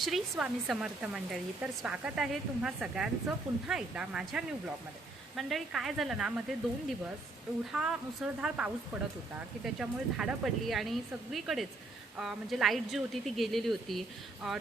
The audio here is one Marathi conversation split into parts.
श्री स्वामी समर्थ मंडळी, तर स्वागत आहे तुम्हा सगळ्यांचं पुन्हा एकदा माझ्या न्यू ब्लॉगमध्ये. मंडळी, काय झालं ना, मध्ये 2 दिवस एवढा मुसळधार पाऊस पडत होता की त्याच्यामुळे झाडं पडली आणि सगळीकडेच म्हणजे लाईट जी होती ती गेलेली होती.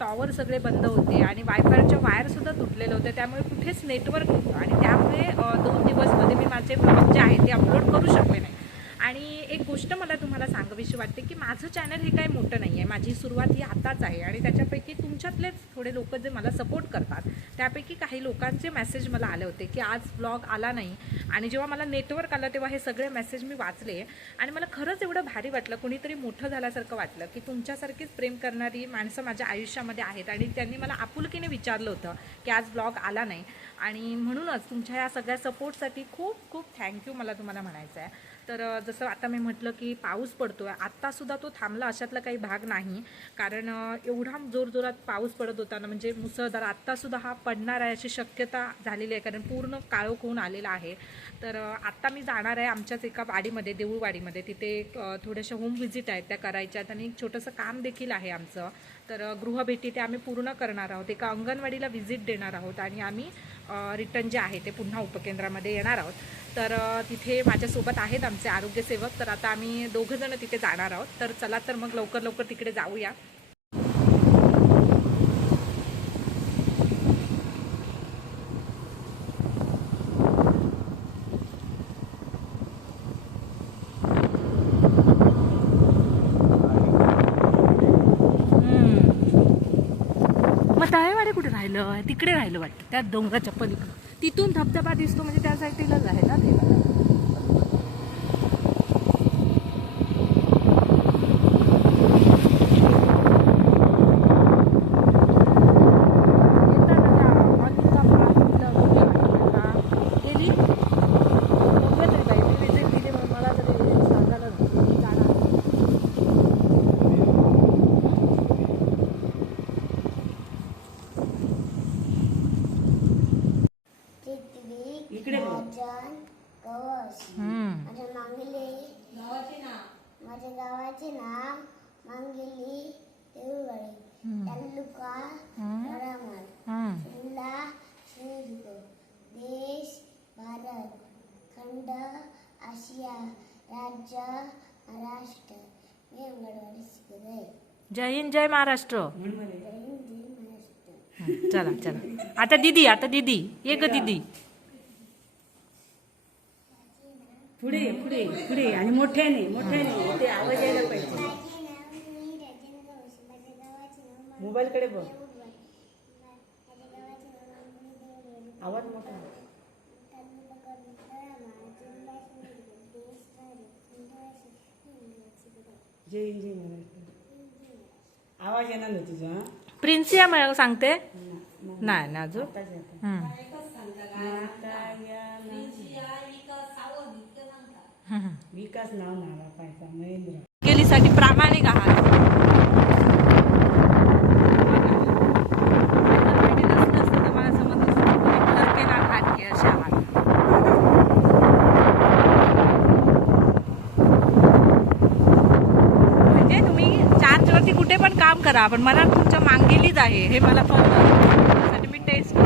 टॉवर सगळे बंद होते आणि वायफायच्या वायरसुद्धा तुटलेले होते. त्यामुळे कुठेच नेटवर्क नव्हतं आणि त्यामुळे 2 दिवसमध्ये मी माझे ब्लॉग जे आहे ते अपलोड करू शकले नाही. आणि एक गोष्ट मला तुम्हाला सांगावीशी वाटते की माझं चॅनल हे काही मोठं नाही आहे. माझी सुरुवात ही आताच आहे आणि त्याच्यापैकी तुमच्यातलेच थोडे लोक जे मला सपोर्ट करतात त्यापैकी काही लोकांचे मेसेज मला आले होते की आज ब्लॉग आला नाही. आणि जेव्हा मला नेटवर्क आलं तेव्हा हे सगळे मेसेज मी वाचले आणि मला खरंच एवढं भारी वाटलं. कुणीतरी मोठं झाल्यासारखं वाटलं की तुमच्यासारखीच प्रेम करणारी माणसं माझ्या आयुष्यामध्ये आहेत आणि त्यांनी मला आपुलकीने विचारलं होतं की आज ब्लॉग आला नाही. आणि म्हणूनच तुमच्या या सगळ्या सपोर्टसाठी खूप खूप थँक्यू मला तुम्हाला म्हणायचं आहे. तर जसं आता मी म्हटलं की पाऊस पडतो आहे, आत्तासुद्धा तो थांबला अशातला काही भाग नाही. कारण एवढा जोरजोरात पाऊस पडत होता ना, म्हणजे मुसळधार. आत्तासुद्धा हा पडणार आहे अशी शक्यता झालेली आहे, कारण पूर्ण काळोख होऊन आलेला आहे. तर आत्ता मी जाणार आहे आमच्याच एका वाडीमध्ये, देऊळवाडीमध्ये. तिथे थोड्याशा होम व्हिजिट आहेत त्या करायच्यात आणि एक छोटंसं काम देखील आहे आमचं. तर गृहभेटी ते आम्ही पूर्ण करणार आहोत. एका अंगणवाडीला व्हिजिट देणार आहोत आणि आम्ही रिटर्न जे आहे ते पुन्हा उपकेंद्रामध्ये येणार आहोत. तर तिथे माझ्यासोबत आहेत आमचे आरोग्यसेवक. तर आता आम्ही दोघंजणं तिथे जाणार आहोत. तर चला तर मग लवकर लवकर तिकडे जाऊया. मग तळेवाडे कुठे राहिलं? तिकडे राहिलं वाटतं, त्या डोंगराच्या पलीकडे. तिथून धबधबा दिसतो, म्हणजे त्या साईडलाच आहे ना ते. माझ्या गावाचे नाव मांगिली देऊळवाडी, तालुका वडामाळ, जिल्हा सिंधुदुर्ग, देश भारत, खंड आशिया, राज्य महाराष्ट्र. मी अंगणवाडी शिकत आहे. जय हिंद, जय महाराष्ट्र. जय हिंद, जय महाराष्ट्र. चला चला, आता दीदी ये ग दीदी. पुढे पुढे पुढे आणि मोठ्याने ते आवाज यायला पाहिजे. माझे नाव मी राजेंद्र वैश्य. माझ्या गावाचे नाव मोबाईलकडे बघ, माझ्या गावाचे नाव मांगिली देऊळवाडी, आवाज मोठा. तालुका वडामाळ, जिल्हा सिंधुदुर्ग, देश भारत, खंड आशिया, मी अंगणवाडी शिकत आहे. जय हिंद जय महाराष्ट्र. आवाज येणार ना तुझा? प्रिन्सिया मला सांगते नाही ना अजून. विकास नाव नावा पाहिजे. महेंद्र केलीसाठी प्रामाणिक आहात. म्हणजे तुम्ही चार्जवरती कुठे पण काम करा, पण मला तुमच्या मांगेलीच आहे हे मला पण मी टेस्ट.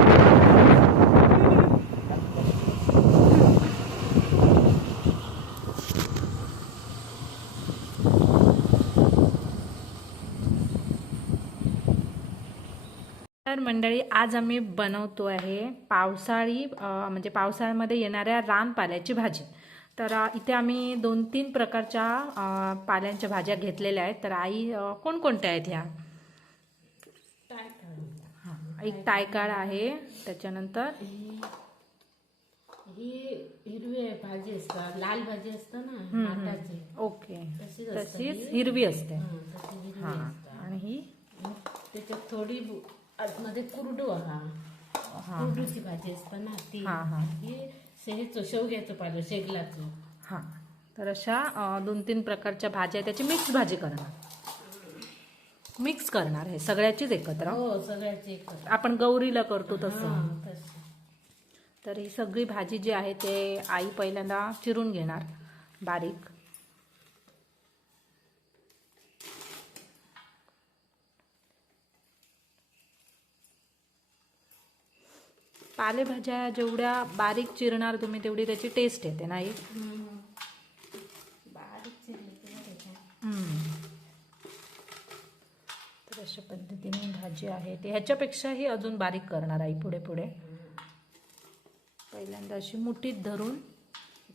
तर मंडळी, आज आम्ही बनवतो आहे पावसाळी म्हणजे पावसाळ्यामध्ये येणाऱ्या रानपाल्याची भाजी. तर इथे आम्ही 2-3 प्रकारच्या पाल्यांच्या भाज्या घेतलेल्या आहेत. तर आई कोणकोणत्या आहेत ह्या? हां, एक टायकाळ आहे, त्याच्यानंतर ही हिरवी भाजी असतात, लाल भाजी असतं ना भाताची. ओके, तशीच हिरवी असते. हां, आणि ही त्याच्यात थोडी आतमध्ये कुरडू कुरडूची भाजी असतं ना ती. ही शेवग्याचं पालं, शेगलाचं. हां, तर अशा 2-3 प्रकारच्या भाज्या, त्याची मिक्स भाजी करणार. मिक्स करणार आहे सगळ्याचीच एकत्र. हो, सगळ्याची एकत्र आपण गौरीला करतो तसं. तसं. तर ही सगळी भाजी जी आहे ते आई पहिल्यांदा चिरून घेणार बारीक. पालेभाज्या जेवढ्या बारीक चिरणार तुम्ही तेवढी त्याची टेस्ट येते नाही. बारीक चिरली किंवा त्याच्यात तर अशा पद्धतीने भाजी आहे ती ह्याच्यापेक्षाही अजून बारीक करणार आई पुढे पुढे. पहिल्यांदा अशी मुठीत धरून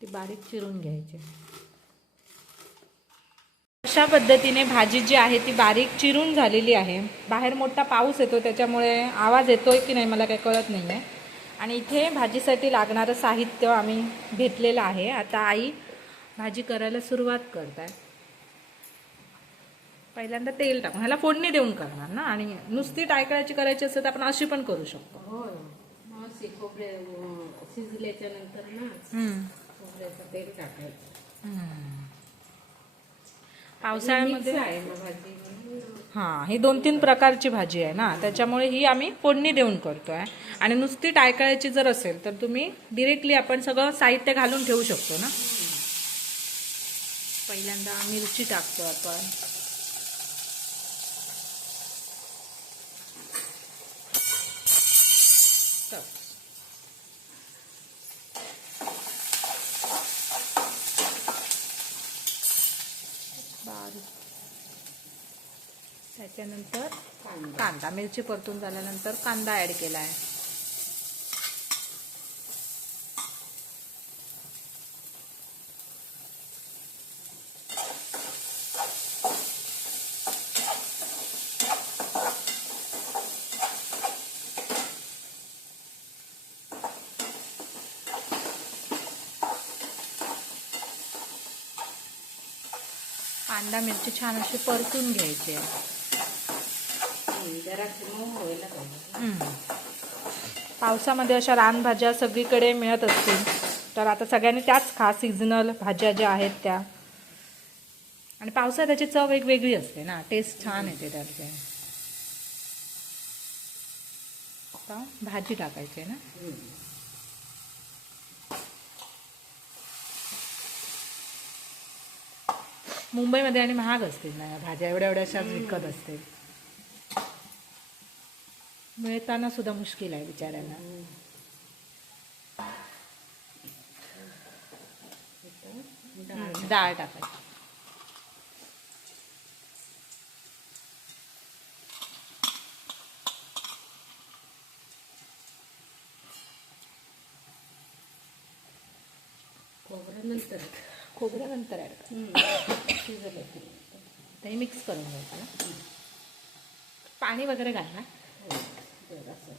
ती बारीक चिरून घ्यायची. अशा पद्धतीने भाजी जी आहे ती बारीक चिरून झालेली आहे. बाहेर मोठा पाऊस येतो त्याच्यामुळे आवाज येतोय की नाही मला काही कळत नाही आहे. आणि इथे भाजीसाठी लागणारं साहित्य आम्ही घेतलेलं आहे. आता आई भाजी करायला सुरुवात करत आहे. पहिल्यांदा तेल टाकून ह्याला फोडणी देऊन करणार ना. आणि नुसती टायकळाची करायची असेल तर आपण अशी पण करू शकतो. होय मग खोबरे शिजल्याच्या नंतर ना खोबऱ्याचं तेल टाकायचं. पावसाळ्यामध्ये आहे ना भाजी. हां ही 2-3 प्रकारची भाजी आहे ना त्याच्यामुळे ही आम्ही फोडणी देऊन करतोय. आणि नुसती टायकळाची जर असेल तर तुम्ही डिरेक्टली आपण सगळं साहित्य घालून ठेवू शकतो ना. पहिल्यांदा मिरची टाकतो आपण. बारीक त्याच्यानंतर कांदा मिरची परतून झाल्यानंतर कांदा ॲड केला आहे. कांदा मिरची छान अशी परतून घ्यायची आहे. जरा मऊ व्हायला पाहिजे. पावसामध्ये अशा रानभाज्या सगळीकडे मिळत असतील तर आता सगळ्यांनी त्याच खा. सीझनल भाज्या ज्या आहेत त्या. आणि पावसात त्याची चव वेगवेगळी असते ना. टेस्ट छान येते त्याचे. आता भाजी टाकायची आहे ना. मुंबईमध्ये आणि महाग असतील ना या भाज्या. एवढ्या एवढ्याशाच विकत असतील. मिळताना सुद्धा मुश्किल आहे बिचाऱ्यांना. डाळ टाकायची. खोबऱ्यानंतर ॲड शिजलं की ते मिक्स करून घ्यायचं ना. पाणी वगैरे घाल ना. जरासं.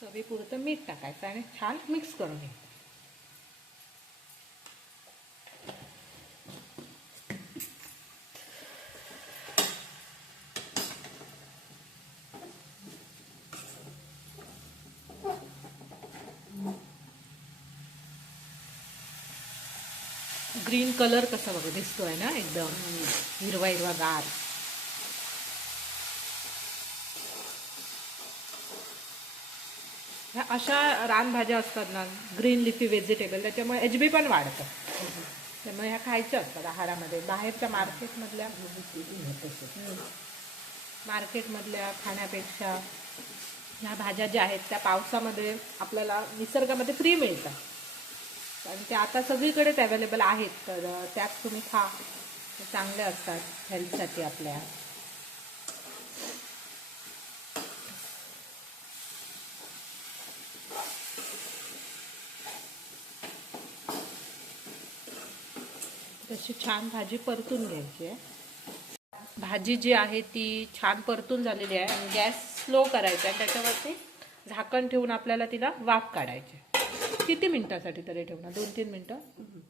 चवीपुरतं मीठ टाकायचं आणि छान मिक्स करून घ्यायचं. ग्रीन कलर कसा बघा दिसतोय ना एकदम हिरवा हिरवा गार. ह्या अशा रानभाज्या असतात ना ग्रीन लिफी व्हेजिटेबल त्याच्यामुळे HB पण वाढतं. त्यामुळे ह्या खायच्या असतात आहारामध्ये. बाहेरच्या मार्केटमधल्या खाण्यापेक्षा ह्या भाज्या ज्या आहेत त्या पावसामध्ये आपल्याला निसर्गामध्ये फ्री मिळतात. आणि त्या आता सगळीकडेच अवेलेबल आहेत. तर त्यात तुम्ही खा. ते चांगले असतात हेल्थसाठी आपल्या. तशी छान भाजी परतून घ्यायची आहे. भाजी जी आहे ती छान परतून झालेली आहे. आणि गॅस स्लो करायचा आहे. त्याच्यावरती झाकण ठेवून आपल्याला तिला वाफ काढायची. किती मिनिटासाठी तरी ठेवणार? 2-3 मिनटं?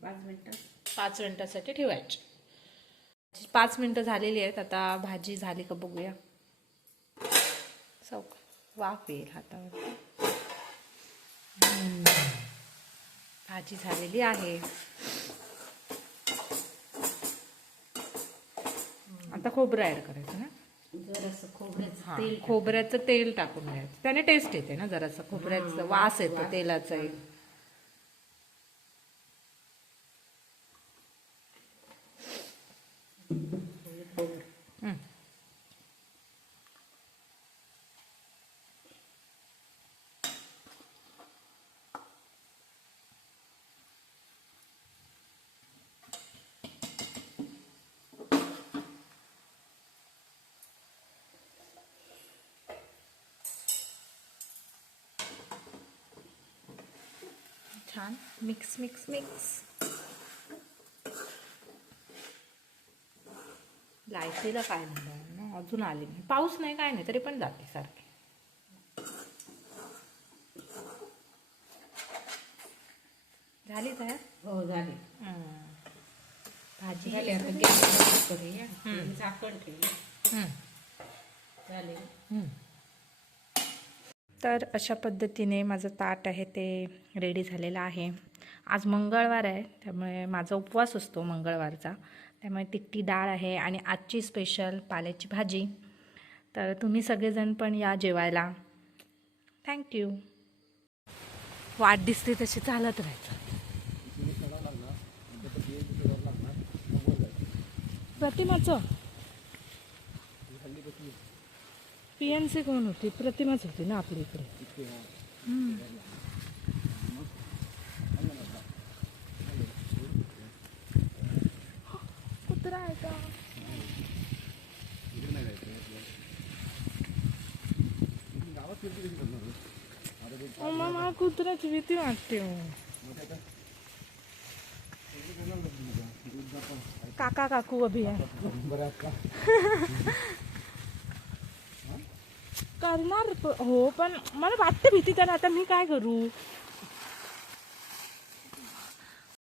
5 मिनिटं. 5 मिनिटासाठी ठेवायची. 5 मिनिटं झालेली आहेत. आता भाजी झाली का बघूया. चौक वाफ येईल हातावर. भाजी झालेली आहे. आता खोबरं ॲड करायचं ना. जरासं खोबऱ्याचं हा, तेल खोबऱ्याचं तेल टाकून घ्यायचं, त्याने टेस्ट येते ना जरासं, खोबऱ्याचं वास येतो तेलाचा एक. हं. छान मिक्स मिक्स मिक्स. लाईटीला काय झालं ना, अजून आली नाही, पाऊस नाही काय नाही तरी पण जाते सारखी. झाली तयार. हो झाली. भाजी झाली आता गॅस बंद करूया. झाकण ठेवूया. हं. झाले. तर अशा पद्धतीने माझं ताट आहे ते रेडी झालेलं आहे. आज मंगळवार आहे, त्यामुळे माझा उपवास असतो मंगळवारचा, त्यामुळे तिखटी डाळ आहे आणि आजची स्पेशल पाल्याची भाजी. तर तुम्ही सगळेजण पण या जेवायला. थँक्यू. वाट दिसते तशी चालत राहायचं. प्रतिमाचं PNC कोण होती? प्रतिमाच होती ना आपली इकडे. कुत्रा आहे का? मला कुत्र्याची भीती वाटते. काका काकू अभि आहे. करणार हो, पण मला वाटते भीती, तर आता मी काय करू.